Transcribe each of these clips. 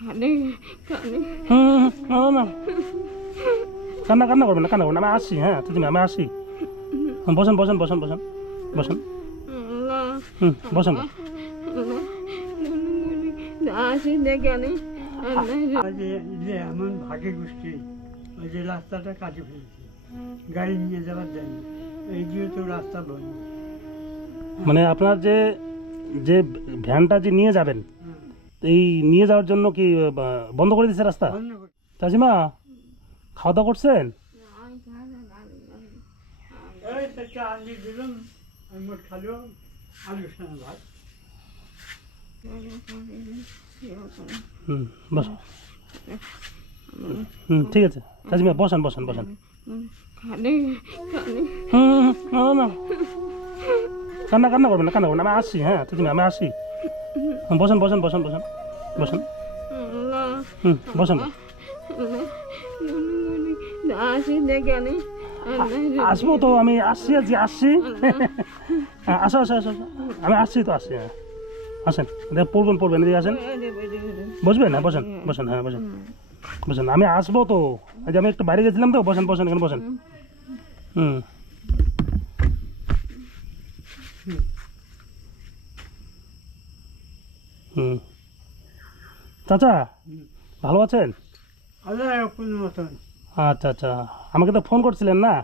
না কান্না কান্না করবেন না, কান্না করবেন না, আমি আসছি। হ্যাঁ তুমি, আমি আসছি। বসেন বসেন বসেন বসেন বসেন। বসেন। যে এমন ভাগে গোষ্ঠী ওই যে রাস্তাটা কাটি ফেলছে, গাড়ি নিয়ে যাওয়ার জন্য, এই যেহেতু রাস্তা বন্ধ। মানে আপনার যে যে ভ্যানটা যে নিয়ে যাবেন, এই নিয়ে যাওয়ার জন্য কি বন্ধ করে দিচ্ছে রাস্তা? চাচিমা খাওয়া দাওয়া করছেন? এই তো চা আনিয়ে দিলাম, আমি মোট খালো আলু সানা ভাত। বসো। ঠিক আছে চাচিমা, বসেন বসেন বসেন। না কান্না কান্না করবেন না, কান্না করবেন না, আমি আসছি। হ্যাঁ চাচিমা আমি আসছি। বসেন বসেন বসেন বসেন বসেন। বসেন। আসবো তো, আমি আসছি, আজকে আসছি। আসো আসো আসো, আমি আসছি তো, আসছি। হ্যাঁ আসেন, পড়বেন পড়বেন, এদিকে আসেন। বসবেন? হ্যাঁ বসেন বসেন, হ্যাঁ বসেন বসেন, আমি আসবো তো। আজ আমি একটু বাইরে গেছিলাম তো, বসেন বসেন, এখানে বসেন। চাচা ভালো আছেন? আচ্ছা আচ্ছা, আমাকে তো ফোন করছিলেন না?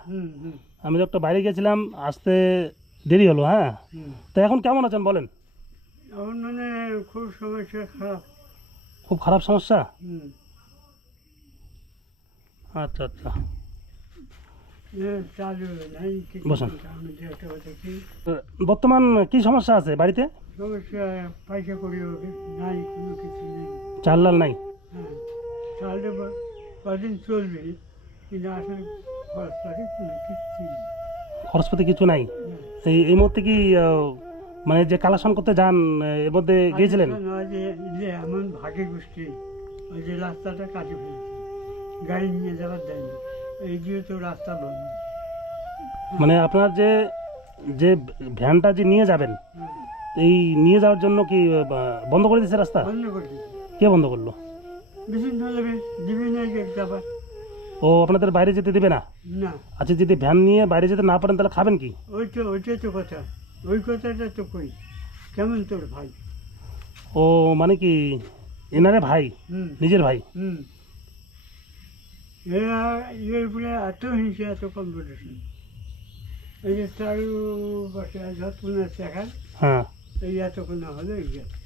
আমি তো একটু বাইরে গেছিলাম, আসতে দেরি হলো। হ্যাঁ তো এখন কেমন আছেন বলেন? এখন মানে খুব সমস্যা, খারাপ, খুব খারাপ সমস্যা? আচ্ছা আচ্ছা, বসেন। বর্তমান কি সমস্যা আছে বাড়িতে? সমস্যা পয়সা করি নাই, কোনো কিছু নেই, চাল ডাল নাই? হ্যাঁ চালটা কদিন চলবে, কিন্তু আসলে খরচপাতি কোনো কিছু নেই। খরচপাতি কিছু নাই? এই মুহূর্তে কি মানে যে কালেকশন করতে যান, এর মধ্যে গিয়েছিলেন? যে এমন ভাগে গোষ্ঠী ওই যে রাস্তাটা কাটি ফেলছে, গাড়ি নিয়ে যাওয়ার জন্য, এই যেহেতু রাস্তা বন্ধ। মানে আপনার যে যে ভ্যানটা যে নিয়ে যাবেন, এই নিয়ে যাওয়ার জন্য কি বন্ধ করে দিচ্ছে রাস্তা? বন্ধ করে দিচ্ছে। কে বন্ধ করলো? বিভিন্ন দিবি না যাবার। ও আপনাদের বাইরে যেতে দেবে না? না। আচ্ছা, যদি ভ্যান নিয়ে বাইরে যেতে না পারেন তাহলে খাবেন কি? ওইটাই তো কথা, ওই কথাটা তো কই। কেমন তোর ভাই? ও মানে কি এনারে ভাই? নিজের ভাই? এর উপরে এত হিংসা, এত কম্পিটিশন। এই যে চারু বসে যতক্ষণ দেখায়, হ্যাঁ এই এতক্ষণ হলো এই গেছে,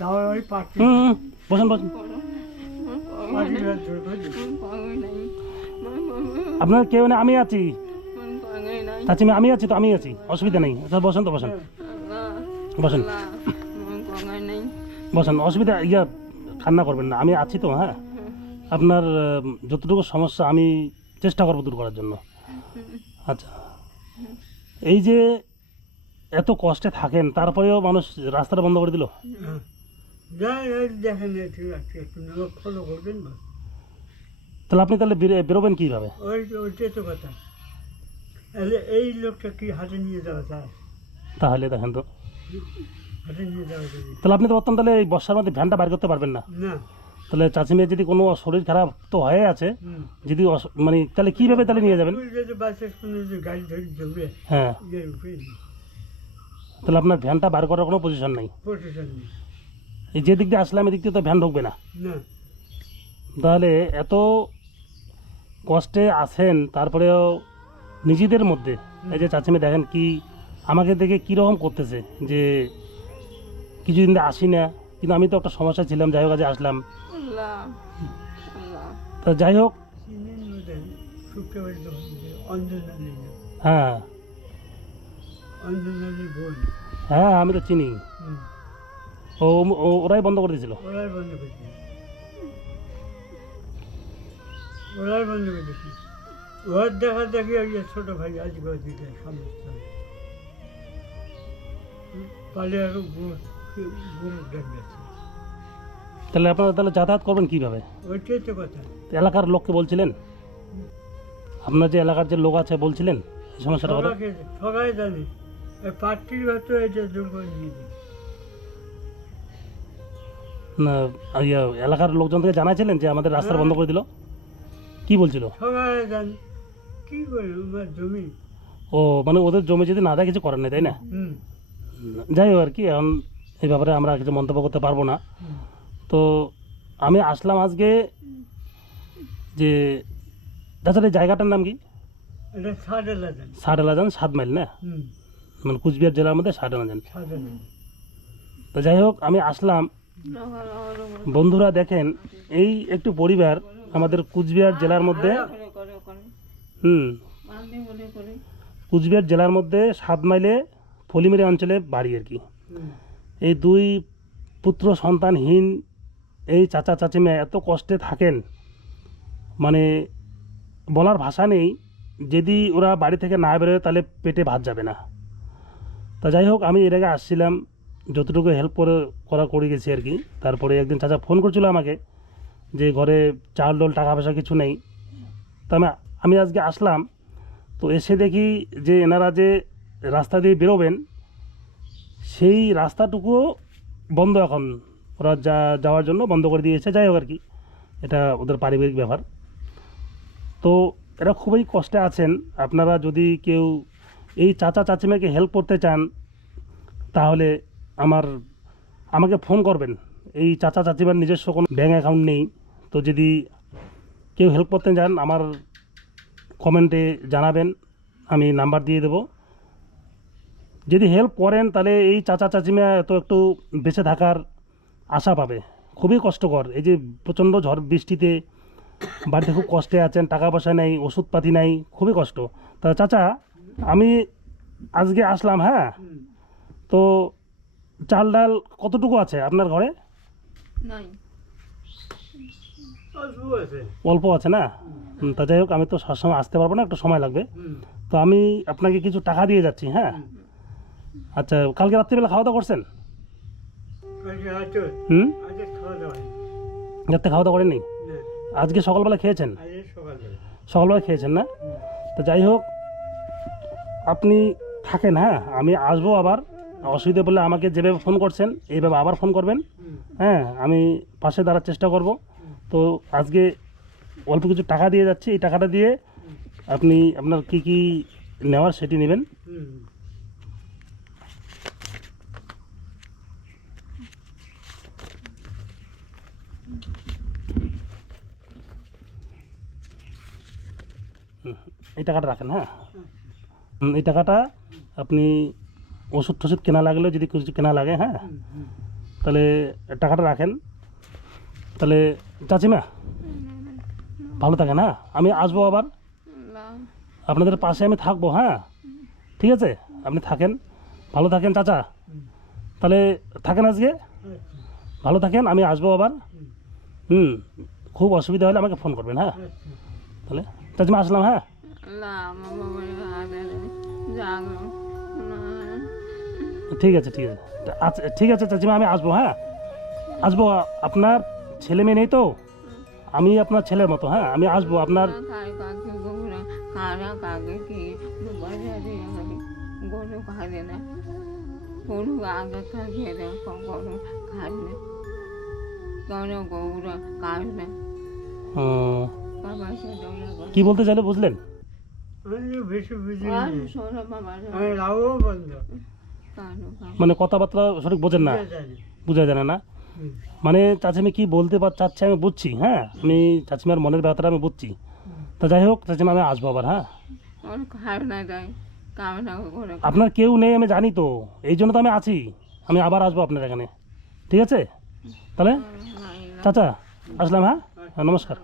তাও ওই পার্টি বসেন বসেন। আপনার কেউ না, আমি আছি চাচিমা, আমি আছি তো, আমি আছি, অসুবিধা নেই। আচ্ছা বসেন তো, বসেন বসেন বসেন, অসুবিধা কান্না করবেন না, আমি আছি তো। হ্যাঁ আপনার যতটুকু সমস্যা আমি চেষ্টা করবো দূর করার জন্য। আচ্ছা, এই যে এত কষ্টে থাকেন তারপরেও মানুষ রাস্তাটা বন্ধ করে দিল? দেখেন ফলো করবেন, তাহলে আপনি তাহলে বেরোবেন কীভাবে? ওইটাই তো কথা। এই লোকটা কি হাতে নিয়ে যাওয়া যায়? তাহলে দেখেন তো, হাতে নিয়ে যাওয়া যাবে? তাহলে আপনি তো বর্তমান তাহলে এই বর্ষার মধ্যে ভ্যানটা বাইর করতে পারবেন না? না। তাহলে চাচি মেয়ে যদি কোনো শরীর খারাপ তো হয়ে আছে, যদি মানে তাহলে কীভাবে তাহলে নিয়ে যাবেন? গাড়ি ধরে যাবে। হ্যাঁ, তাহলে আপনার ভ্যানটা বার করার কোনো পজিশন নেই? এই যে দিক দিয়ে আসলাম এদিক দিয়ে তো ভ্যান ঢুকবে না। তাহলে এত কষ্টে আছেন, তারপরেও নিজেদের মধ্যে এই যে চাচিমে দেখেন কি আমাকে দেখে কীরকম করতেছে, যে কিছুদিন আসি না, কিন্তু আমি তো একটা সমস্যা ছিলাম, যাই হোক আজ আসলাম। তা যাই হোক, হ্যাঁ হ্যাঁ আমি তো চিনি। ওরাই বন্ধ করে দিয়েছিল? ওরাই বন্ধ করে দিয়েছিল। ওর দেখা দেখি ওই ছোট ভাই আজকে দিকে সমস্যা পালিয়ে তাহলে আপনারা তাহলে যাতায়াত করবেন কীভাবে? ওইটাই তো কথা। এলাকার লোককে বলছিলেন? আপনার যে এলাকার যে লোক আছে বলছিলেন এই সমস্যাটা কথা? সবাই জানি, পার্টির ভেতরে এটা দূর করে নিয়ে দিই। না ইয়ে, এলাকার লোকজন থেকে জানাইছিলেন যে আমাদের রাস্তা বন্ধ করে দিল? কি বলছিল? সবাই জান কি করে আমার জমি। ও মানে ওদের জমি যদি না দেয় কিছু করার নেই, তাই না? হুম যাই হোক আর কি, এখন এই ব্যাপারে আমরা কিছু মন্তব্য করতে পারবো না। হুম। তো আমি আসলাম আজকে যে তাছাড়া এই জায়গাটার নাম কি? এটা সাডেলা জান। সাডেলাজান, 7 মাইল না? হুম মানে কুচবিহার জেলার মধ্যে সাডেলাজান। সাডেলা। তো যাই হোক আমি আসলাম, বন্ধুরা দেখেন এই একটু পরিবার আমাদের কুচবিহার জেলার মধ্যে, কুচবিহার জেলার মধ্যে 7 মাইলে ফলিমারি অঞ্চলে বাড়ি আর কি। হুম এই 2 পুত্র সন্তানহীন এই চাচা চাচিমা এত কষ্টে থাকেন, মানে বলার ভাষা নেই। যদি ওরা বাড়ি থেকে না বেরোয় তাহলে পেটে ভাত যাবে না। তা যাই হোক আমি এর আগে আসছিলাম, যতটুকু হেল্প করে গেছি আর কি। তারপরে একদিন চাচা ফোন করছিল আমাকে যে ঘরে চাল ডাল টাকা পয়সা কিছু নেই। তা আমি আজকে আসলাম, তো এসে দেখি যে এনারা যে রাস্তা দিয়ে বেরোবেন সেই রাস্তাটুকুও বন্ধ এখন, ওরা যাওয়ার জন্য বন্ধ করে দিয়েছে। যাই হোক আর কি, এটা ওদের পারিবারিক ব্যাপার। তো এরা খুবই কষ্টে আছেন। আপনারা যদি কেউ এই চাচা চাচিমাকে হেল্প করতে চান তাহলে আমাকে ফোন করবেন। এই চাচা চাচিমার নিজস্ব কোনো ব্যাঙ্ক অ্যাকাউন্ট নেই, তো যদি কেউ হেল্প করতে চান আমার কমেন্টে জানাবেন, আমি নাম্বার দিয়ে দেব। যদি হেল্প করেন তাহলে এই চাচা চাচিমা একটু বেঁচে থাকার আশা পাবে। খুবই কষ্টকর, এই যে প্রচণ্ড ঝড় বৃষ্টিতে বাড়িতে খুব কষ্টে আছেন, টাকা পয়সা নেই, ওষুধপাতি নেই, খুবই কষ্ট। তা চাচা আমি আজকে আসলাম, হ্যাঁ, হুম। তো চাল ডাল কতটুকু আছে আপনার ঘরে? অল্প আছে। অল্প আছে না? তা যাই হোক আমি তো সবসময় আসতে পারবো না, একটু সময় লাগবে। হুম তো আমি আপনাকে কিছু টাকা দিয়ে যাচ্ছি, হ্যাঁ। আচ্ছা কালকে রাত্রিবেলা খাওয়া দাওয়া করছেন? কালকে রাতে হুম, আজকে খাওয়া দাওয়া হয়নি। রাত্রে খাওয়া দাওয়া করেননি? না আজকে সকালবেলা খেয়েছেন? আজকে সকালবেলা। সকালবেলা খেয়েছেন না? তো যাই হোক আপনি থাকেন, হ্যাঁ, আমি আসবো আবার। অসুবিধা বললে আমাকে যেভাবে ফোন করছেন এইভাবে আবার ফোন করবেন, হুম হ্যাঁ, আমি পাশে দাঁড়ার চেষ্টা করব। তো আজকে অল্প কিছু টাকা দিয়ে যাচ্ছি, এই টাকাটা দিয়ে আপনি আপনার কি কি নেওয়ার সেটি নেবেন। হুম এই টাকাটা রাখেন, হ্যাঁ। এই টাকাটা আপনি ওষুধ টষুধ কেনা লাগলে, যদি কিছু কেনা লাগে, হ্যাঁ, হুম হুম। তাহলে টাকাটা রাখেন। তাহলে চাচিমা ভালো থাকেন, হ্যাঁ, আমি আসবো আবার, আপনাদের পাশে আমি থাকবো, হ্যাঁ, ঠিক আছে, আপনি থাকেন, ভালো থাকেন চাচা। তাহলে থাকেন আজকে, আচ্ছা। ভালো থাকেন, আমি আসবো আবার। হুম, খুব অসুবিধা হলে আমাকে ফোন করবেন, হ্যাঁ। আচ্ছা। তাহলে চাচিমা আসলাম, হ্যাঁ। ঠিক আছে ঠিক আছে, আচ্ছা ঠিক আছে চাচিমা, আমি আসবো, হ্যাঁ, আসবো। আপনার ছেলে মেয়ে নেই তো? আমি আপনার ছেলের মতো, হ্যাঁ, আমি আসবো আপনার। গরু খাবে না, গরু আগে খাইয়ে দেয়, গরু খায় না, কোনো গরু খায় না। উম, বাবা সেটা কি বলতে চাইলে বুঝলেন? আমি বেশি বুঝি শোনো বাবা, আমি লাভও বন্ধ কানো মানে কথাবার্তা সঠিক বোঝেন না, বুঝা যায় না। বোঝা যায় না? হুম, মানে চাচিমা কি বলতে চাচ্ছে আমি বুঝছি, হ্যাঁ, আমি চাচিমার মনের ব্যাপারটা আমি বুঝছি। তা যাই হোক চাচিমা আমি আসবো আবার, হ্যাঁ। ওর খায় না দেয়, কামে না করে। আপনার কেউ নেই আমি জানি তো, এই জন্য তো আমি আছি। আমি আবার আসবো আপনার এখানে, ঠিক আছে? তাহলে চাচা আসলাম, হ্যাঁ, নমস্কার।